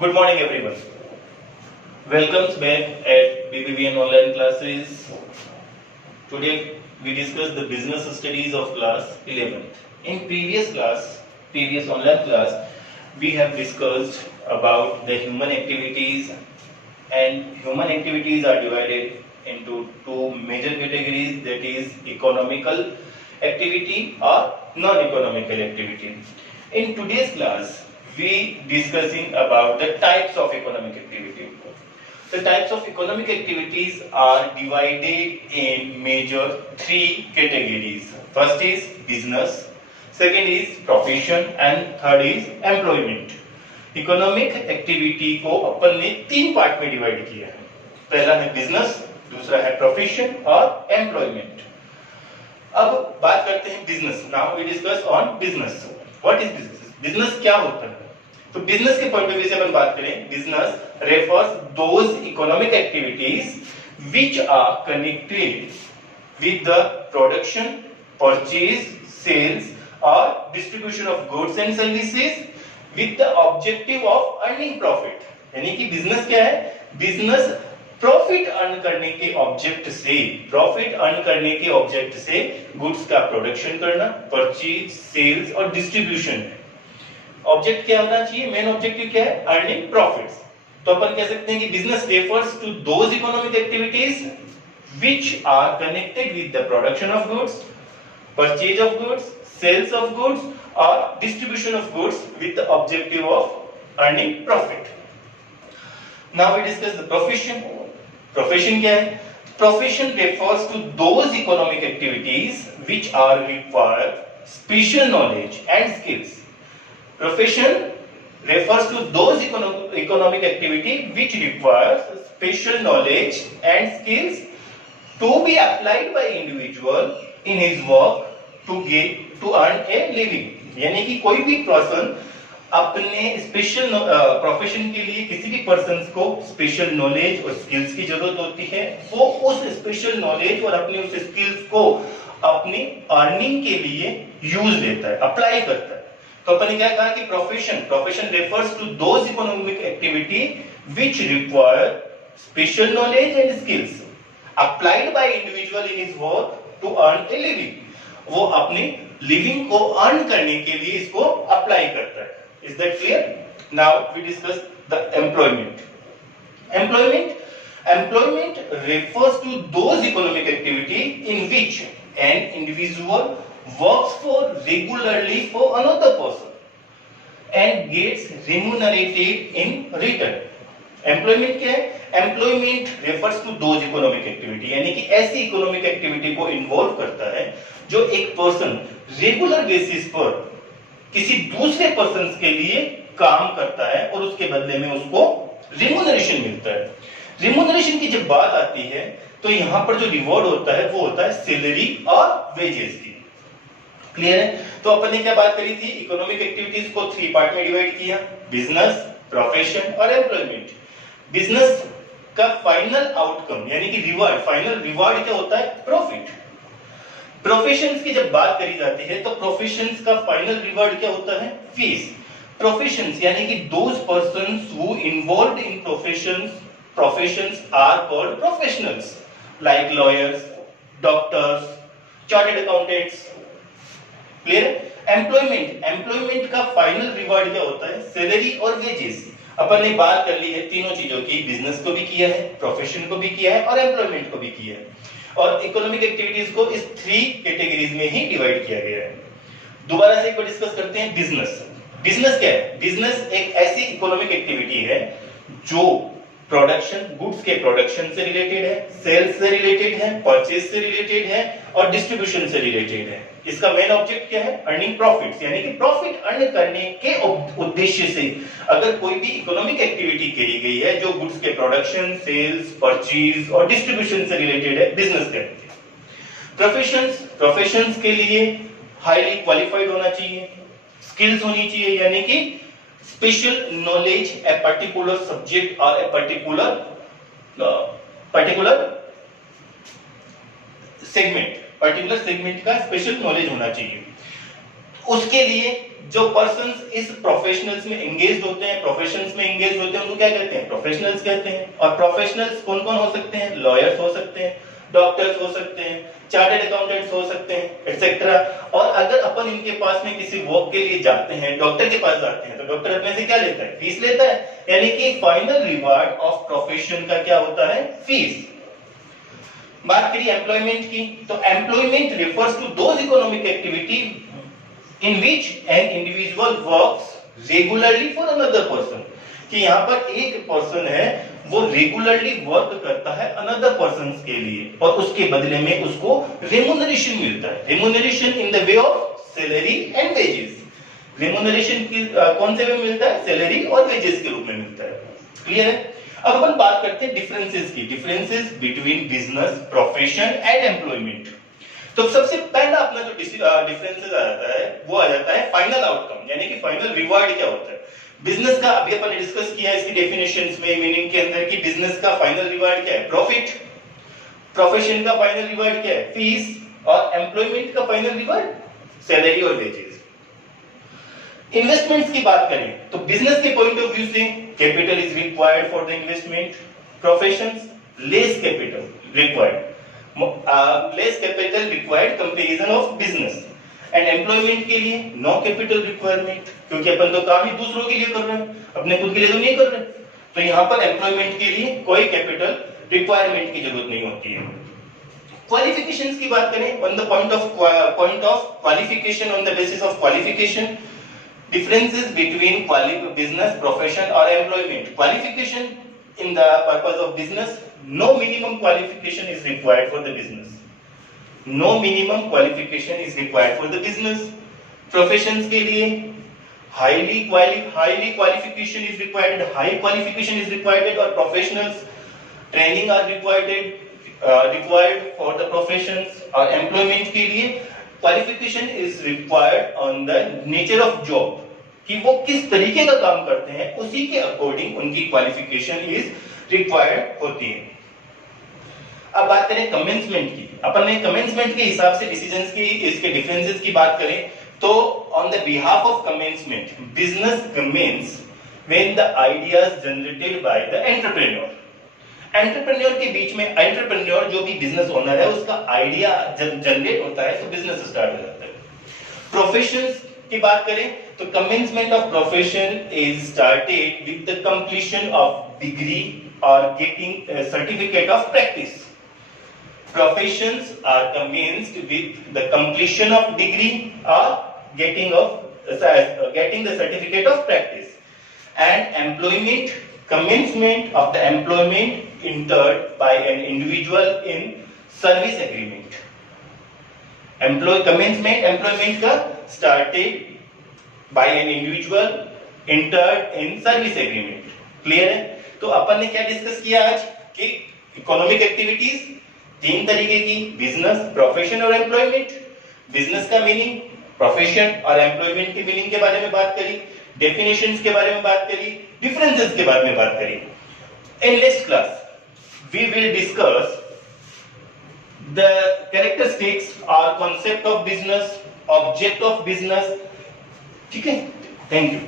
Good morning, everyone. Welcome back at BBVN online classes. Today we discuss the business studies of class 11th. In previous online class, we have discussed about the human activities, and human activities are divided into two major categories, that is economical activity or non-economical activity. In today's class, we discussing about the types of economic activity. The types of economic activities are divided in major three categories. First is business, second is profession and third is employment. Economic activity को अपन ने तीन part में divide किया है. पहला है business, दूसरा है प्रोफेशन और एम्प्लॉयमेंट. अब बात करते हैं business. Now we discuss on business. What is business? Business क्या होता है? तो बिजनेस के पॉइंट ऑफ व्यू से अपन बात करें, business refers those economic activities which are connected with the production, purchase, sales और distribution of goods and services with the objective of earning profit. यानी कि बिजनेस क्या है? बिजनेस प्रॉफिट अर्न करने के ऑब्जेक्ट से गुड्स का प्रोडक्शन करना, परचेज, सेल्स और डिस्ट्रीब्यूशन. ऑब्जेक्ट क्या होना चाहिए? मेन ऑब्जेक्टिव क्या है? Earning profits. तो अपन कह सकते हैं कि business refers to those economic activities which are connected with the production of goods, purchase of goods, sales of goods or distribution of goods with the objective of earning profit. Now we discuss the profession. Profession क्या है? Profession refers to those economic activities which are require special knowledge and skills. Profession refers to those economic activity which requires special knowledge and skills to be applied by individual in his work to earn a living. यानी कि कोई भी person अपने special profession के लिए किसी भी person को स्पेशल नॉलेज और स्किल्स की जरूरत होती है, वो उस स्पेशल नॉलेज और अपनी उस स्किल्स को अपनी अर्निंग के लिए यूज लेता है, अप्लाई करता है. तो अपन ने क्या कहा कि profession refers to those economic activity which require special knowledge and skills applied by individual in his work to earn a living. वो अपनी लिविंग को अर्न करने के लिए इसको अप्लाई करता है. Is that clear? Now we discuss the employment. Employment refers to those economic activity in which an individual works for regularly for another person and gets remunerated in return. Employment क्या है? Employment refers to those economic activity, यानी कि ऐसी economic activity को involve करता है जो एक पर्सन रेगुलर बेसिस पर किसी दूसरे पर्सन के लिए काम करता है और उसके बदले में उसको रिम्यूनरेशन मिलता है. रिम्यूनरेशन की जब बात आती है तो यहां पर जो रिवॉर्ड होता है वो होता है सैलरी और वेजेस की. क्लियर है? तो अपन ने क्या बात करी थी? इकोनॉमिक एक्टिविटीज को थ्री पार्ट में डिवाइड किया, बिजनेस, प्रोफेशन और एम्प्लॉयमेंट. बिजनेस का फाइनल आउटकम यानी कि रिवार्ड, फाइनल रिवार्ड क्या होता है? प्रॉफिट. प्रोफेशंस की जब बात करी जाती है तो प्रोफेशंस का फाइनल रिवार्ड क्या होता है? फीस. प्रोफेशंस यानी कि those persons who involved in professions are called professionals, like lawyers, doctors, chartered accountants. Clear? Employment का फाइनल रिवार्ड क्या होता है? सैलरी और वेजेस. अपन ने बात कर ली है तीनों चीजों की, बिजनेस को भी किया है, प्रोफेशन को भी किया है और एम्प्लॉयमेंट को भी किया है. और इकोनॉमिक एक्टिविटीज को इस थ्री कैटेगरीज में ही डिवाइड किया गया है. दोबारा से एक बार डिस्कस करते हैं बिजनेस. बिजनेस क्या है? बिजनेस एक ऐसी इकोनॉमिक एक्टिविटी है जो प्रोडक्शन, गुड्स के प्रोडक्शन से रिलेटेड है, सेल्स से रिलेटेड है, परचेज से रिलेटेड है और डिस्ट्रीब्यूशन से रिलेटेड है. इसका मेन ऑब्जेक्ट क्या है? अर्निंग प्रॉफिट्स, यानी कि प्रॉफिट अर्न करने के उद्देश्य से अगर कोई भी इकोनॉमिक एक्टिविटी करी गई है जो गुड्स के प्रोडक्शन, सेल्स, परचेज और डिस्ट्रीब्यूशन से रिलेटेड है, बिजनेस कहते हैं. प्रोफेशंस के लिए हाईली क्वालिफाइड होना चाहिए, स्किल्स होनी चाहिए, यानी कि special knowledge a particular subject or a particular segment का स्पेशल नॉलेज होना चाहिए. उसके लिए जो पर्सन्स इस प्रोफेशनल्स में एंगेज होते हैं, प्रोफेशंस में एंगेज होते हैं, उनको क्या कहते हैं? प्रोफेशनल्स कहते हैं। और प्रोफेशनल्स कौन कौन हो सकते हैं? लॉयर्स हो सकते हैं, डॉक्टर्स हो सकते हैं, चार्टर्ड अकाउंटेंट्स हो सकते हैं, एटसेट्रा। और अगर अपन इनके पास में किसी वर्क के लिए जाते हैं, डॉक्टर के पास जाते हैं, तो डॉक्टर अपने से क्या लेता है? फीस लेता है, यानी कि फाइनल रिवार्ड ऑफ प्रोफेशन का क्या होता है? फीस। बात करिए एम्प्लॉयमेंट की, तो employment refers to those economic activity in which an individual works regularly for another person, कि यहाँ पर एक पर्सन है वो रेगुलरली वर्क करता है अनदर पर्सन के लिए और उसके बदले में उसको रेम्यूनरेशन मिलता है। Remuneration in the way of salary and wages. Remuneration की कौन से में मिलता है? सैलरी और वेजेस के रूप में मिलता है। क्लियर है? अब अपन बात करते हैं डिफरेंसेस की, differences between business, profession and employment. तो सबसे पहला अपना जो डिफरेंसेस आ जाता है वो आ जाता है फाइनल आउटकम, यानी कि फाइनल रिवार्ड क्या होता है। बिजनेस का अभी अपन ने डिस्कस किया इसकी डेफिनेशंस में, मीनिंग के अंदर, कि बिजनेस का फाइनल रिवार्ड क्या है? प्रॉफिट। प्रोफेशन का फाइनल रिवार्ड क्या है? फीस। और एम्प्लॉयमेंट का फाइनल रिवार्ड सैलरी और वेजेस। इन्वेस्टमेंट्स की बात करें तो बिजनेस के पॉइंट ऑफ व्यू से capital is required for the investment, professions less capital required, less capital required comparison of business, and employment के लिए no capital requirement, क्योंकि अपन तो काम ही दूसरों के लिए कर रहे हैं, अपने खुद के लिए तो नहीं कर रहे। तो यहाँ पर एम्प्लॉयमेंट के लिए कोई कैपिटल रिक्वायरमेंट की जरूरत नहीं होती है। क्वालिफिकेशंस की बात करें, on the point of qualification, on the basis of qualification, differences between business, profession or employment. Qualification in the purpose of business, no minimum qualification is required for the business. No minimum qualification is required for the business. Professions के लिए highly qualification is required, high qualification is required, और professionals training are required for the professions। और employment के लिए qualification is required on the nature of job, कि वो किस तरीके का काम करते हैं उसी के अकॉर्डिंग उनकी क्वालिफिकेशन इज रिक्वायर्ड होती है। अब बात करें कमेंसमेंट की। अपन ने कमेंसमेंट के हिसाब से डिसीजंस की, इसके डिफरेंसेस की बात करें तो on the behalf of commencement, business commence when the ideas generated by the entrepreneur. Entrepreneur के बीच में, एंटरप्रेन्योर जो भी बिजनेस ओनर है उसका आइडिया जब जनरेट होता है तो बिजनेस स्टार्ट हो जाता है। प्रोफेशंस की बात करें तो commencement of profession is started with the completion of degree और getting certificate of practice. Professions are commenced with the completion of degree or getting the certificate of practice, and employment, commencement of the employment entered by an individual in service agreement. Employment का started by an individual entered in service agreement. Clear है? तो अपन ने क्या discuss किया आज कि economic activities तीन तरीके की, बिजनेस, प्रोफेशन और एम्प्लॉयमेंट। बिजनेस का मीनिंग, प्रोफेशन और एम्प्लॉयमेंट के मीनिंग के बारे में बात करी, डेफिनेशंस के बारे में बात करी, डिफरेंसेस के बारे में बात करी। In next class we will discuss the characteristics और concept of business, object of business. ठीक है, थैंक यू।